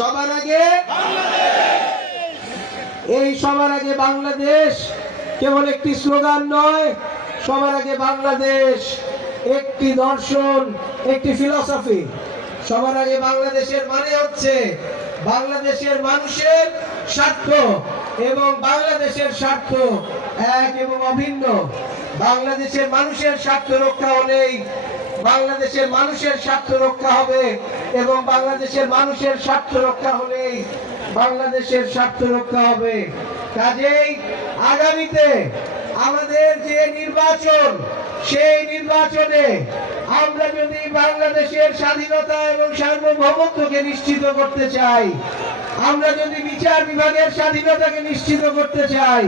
সবার আগে এই সবার আগে বাংলাদেশ কেবল একটি স্লোগান নয়, সবার আগে বাংলাদেশ একটি দর্শন, একটি ফিলসফি। সবার আগে বাংলাদেশের মানে হচ্ছে বাংলাদেশের মানুষের স্বার্থ এবং বাংলাদেশের স্বার্থ এক এবং অভিন্ন। বাংলাদেশের মানুষের স্বার্থ রক্ষা হলেই বাংলাদেশের মানুষের স্বার্থ রক্ষা হবে এবং বাংলাদেশের মানুষের স্বার্থ রক্ষা হলেই বাংলাদেশের স্বার্থ রক্ষা হবে। কাজেই আগামীতে আমাদের যে নির্বাচন, সেই নির্বাচনে আমরা যদি বাংলাদেশের স্বাধীনতা এবং সার্বভৌমত্বকে নিশ্চিত করতে চাই, আমরা যদি বিচার বিভাগের স্বাধীনতাকে নিশ্চিত করতে চাই,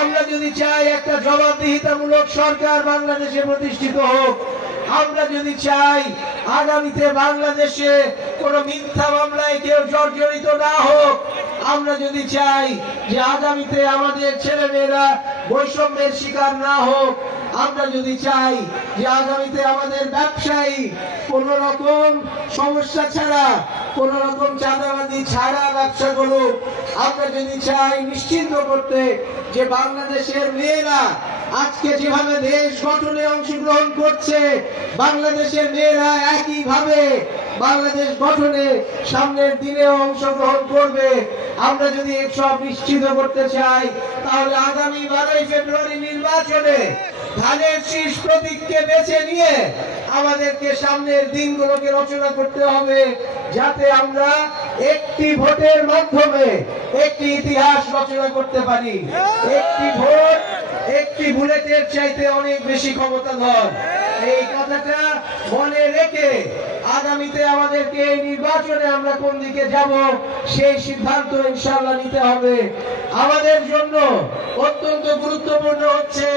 আমরা যদি চাই একটা জবাবদিহিতামূলক সরকার বাংলাদেশে প্রতিষ্ঠিত হোক, আমরা যদি চাই আগামীতে বাংলাদেশে কোনো মিথ্যা মামলায় কেউ জর্জরিত না হোক, আমরা যদি চাই যে আগামীতে আমাদের ছেলেমেয়েরা বৈষম্যের শিকার না হোক, আমরা যদি চাই যে আগামীতে আমাদের ব্যবসায়ী কোন রকম সমস্যা ছাড়া, কোন রকম চাঁদাবাজি ছাড়া ব্যবসা করুক, আমরা যদি চাই নিশ্চিত করতে যে বাংলাদেশের মেয়েরা আজকে যেভাবে দেশ গঠনে অংশগ্রহণ করছে, বাংলাদেশের মেয়েরা একইভাবে বাংলাদেশ গঠনে সামনের দিনেও অংশগ্রহণ করবে, আমরা যদি এসব নিশ্চিত করতে চাই, তাহলে আগামী 12ই ফেব্রুয়ারি নির্বাচনে ধানের শীষ প্রতীককে বেছে নিয়ে আমাদেরকে সামনের দিনগুলোকে রচনা করতে হবে, যাতে আমরা একটি ভোটের মাধ্যমে একটি ইতিহাস রচনা করতে পারি। একটি ভোট একটি বুলেটের চাইতে অনেক বেশি ক্ষমতাধর। এই কথাটা মনে রেখে আগামীতে আমাদেরকে এই নির্বাচনে আমরা কোন দিকে যাব সেই সিদ্ধান্ত ইনশাআল্লাহ নিতে হবে। আমাদের জন্য অত্যন্ত গুরুত্বপূর্ণ হচ্ছে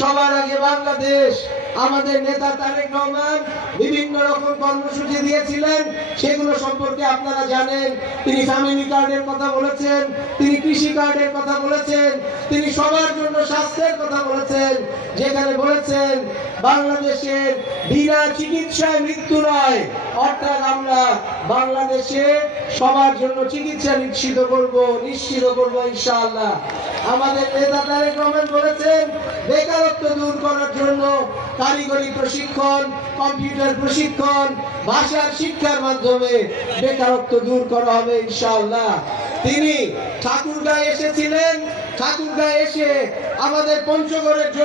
সবার আগে বাংলাদেশ। আমাদের নেতা তারেক রহমান বিভিন্ন রকম কর্মসূচি দিয়েছিলেন, সেগুলো সম্পর্কে আপনারা জানেন। তিনি ফ্যামিলি কার্ডের কথা বলেছেন, তিনি কৃষি কার্ডের কথা বলেছেন, তিনি সবার জন্য স্বাস্থ্যের কথা বলেছেন, যেখানে বলেছেন বাংলাদেশের বিনা চিকিৎসায় মৃত্যু নয়, অর্থাৎ আমরা বাংলাদেশে সবার জন্য চিকিৎসা নিশ্চিত করব ইনশাআল্লাহ। আমাদের নেতা তারেক রহমান বলেছেন বেকারত্ব দূর করার জন্য কারিগরি প্রশিক্ষণ, কম্পিউটার প্রশিক্ষণ, ভাষার শিক্ষার মাধ্যমে বেকারত্ব দূর করা হবে ইনশাআল্লাহ। তিনি ঠাকুরগাঁয়ে এসেছিলেন, ঠাকুরগাঁয়ে এসে আমাদের পঞ্চগড়ের জন্য